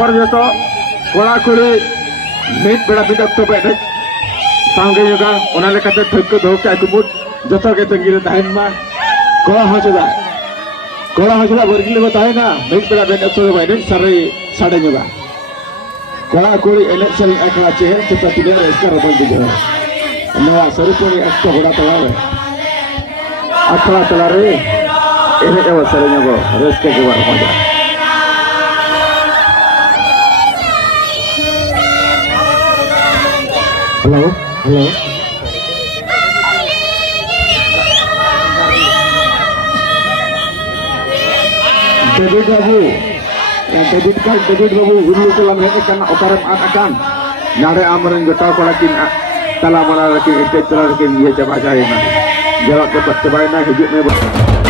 पर जो तो कोड़ा कुड़ी मीट बेड़ा मीट अक्टो पे सांगे योगा उन्हें लेकर ठुक को धोके कुमुट जो तो के तंगीरे दाहिन मार कोड़ा हो चुका वर्गीले बताए ना मीट बेड़ा मीट अक्टो पे सारे साढ़े योगा कोड़ा कुड़ी इलेक्शन एकला चेहर kita tidak reskan rabon juga nah sarupani ekto goda tolare akla tolare ini ke wasarnya go reske ke war moja halo David Babu guru kolam heke kana okaram akan nare amaran gota kolakin tala mana rakin stage tala rakin ye jaba jaya na jawab ke baca na hijab me